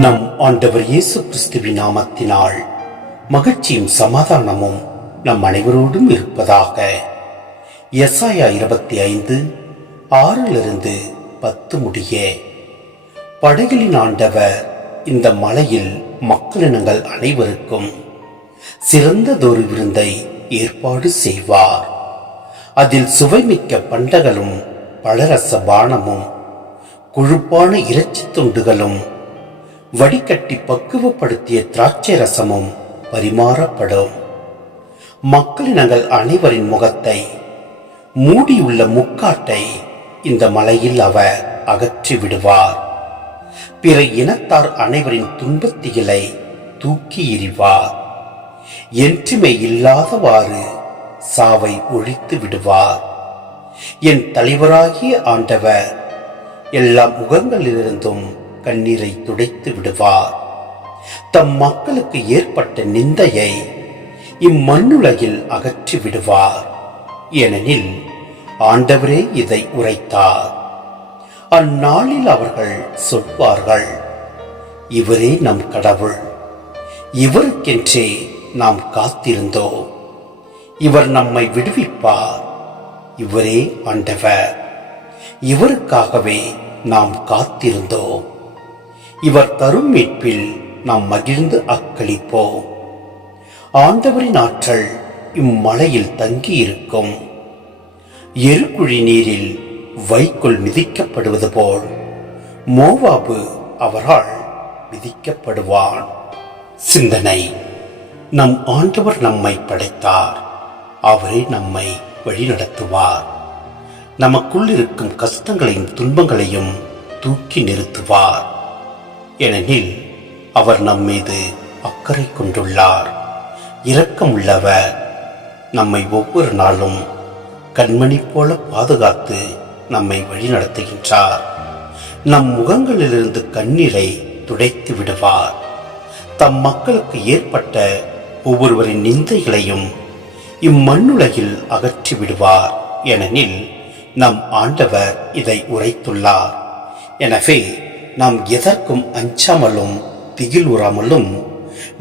நம் ஆண்டவர் இயேசு கிறிஸ்துவின் நாமத்தினால் மகிழ்ச்சியும் சமாதானமும் நம் அனைவரோடும் இருப்பதாக. எசாயா 25:6-10 முடிய. படைகளின் ஆண்டவர் இந்த மலையில் மக்களினங்கள் அனைவருக்கும் சிறந்ததொரு விருந்தை ஏற்பாடு செய்வார். அதில் சுவைமிக்க பண்டங்களும் பழரச பானமும் கொழுப்பான இறைச்சி துண்டுகளும் வடிகட்டி பக்குவப்படுத்திய திராட்சை ரசமும் பரிமாறப்படும். மக்களினங்கள் அனைவரின் முகத்தை மூடியுள்ள முக்காட்டை இந்த மலையில் அவர் அகற்றி விடுவார். பிற இனத்தார் அனைவரின் துன்பத்திகளை தூக்கி எறிவார். என்றுமே இல்லாதவாறு சாவை ஒழித்து விடுவார். என் தலைவராகிய ஆண்டவர் எல்லா முகங்களிலிருந்தும் கண்ணீரை துடைத்து விடுவார். தம் மக்களுக்கு ஏற்பட்ட நிந்தையை இம்மண்ணுலகில் அகற்றி விடுவார். ஏனெனில் ஆண்டவரே இதை உரைத்தார். அந்நாளில் அவர்கள் சொல்வார்கள், இவரே நம் கடவுள், இவருக்கென்றே நாம் காத்திருந்தோம், இவர் நம்மை விடுவிப்பார், இவரே ஆண்டவர், இவருக்காகவே நாம் காத்திருந்தோம், இவர் தரும் மீட்பில் நாம் மகிழ்ந்து அக்களிப்போம். ஆண்டவரின் ஆற்றல் இம்மலையில் தங்கி இருக்கும். எருக்குழி நீரில் வைக்கோல் மிதிக்கப்படுவது போல் மோவாபு அவரால் மிதிக்கப்படுவான். சிந்தனை: நம் ஆண்டவர் நம்மை படைத்தார், அவரே நம்மை வழிநடத்துவார். நமக்குள் இருக்கும் கஷ்டங்களையும் துன்பங்களையும் தூக்கி நிறுத்துவார். ஏனெனில் அவர் நம்மீது அக்கறை கொண்டுள்ளார். இரக்கமுள்ளவர். நம்மை ஒவ்வொரு நாளும் கண்மணி போல பாதுகாத்து நம்மை வழிநடத்துகின்றார். நம் முகங்களிலிருந்து கண்ணீரை துடைத்து விடுவார். தம் மக்களுக்கு ஏற்பட்ட ஒவ்வொருவரின் நிந்தைகளையும் இம்மண்ணுலகில் அகற்றி விடுவார். ஏனெனில் நம் ஆண்டவர் இதை உரைத்துள்ளார். எனவே நாம் எதற்கும் அஞ்சாமலும் திகில் உறாமலும்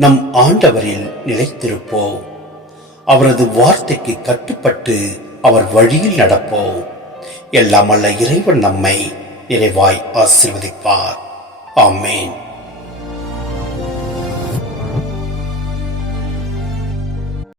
நம் ஆண்டவரில் நிலைத்திருப்போம். அவரது வார்த்தைக்கு கட்டுப்பட்டு அவர் வழியில் நடப்போம். எல்லாம் வல்ல இறைவன் நம்மை நிறைவாய் ஆசீர்வதிப்பார். ஆமேன்.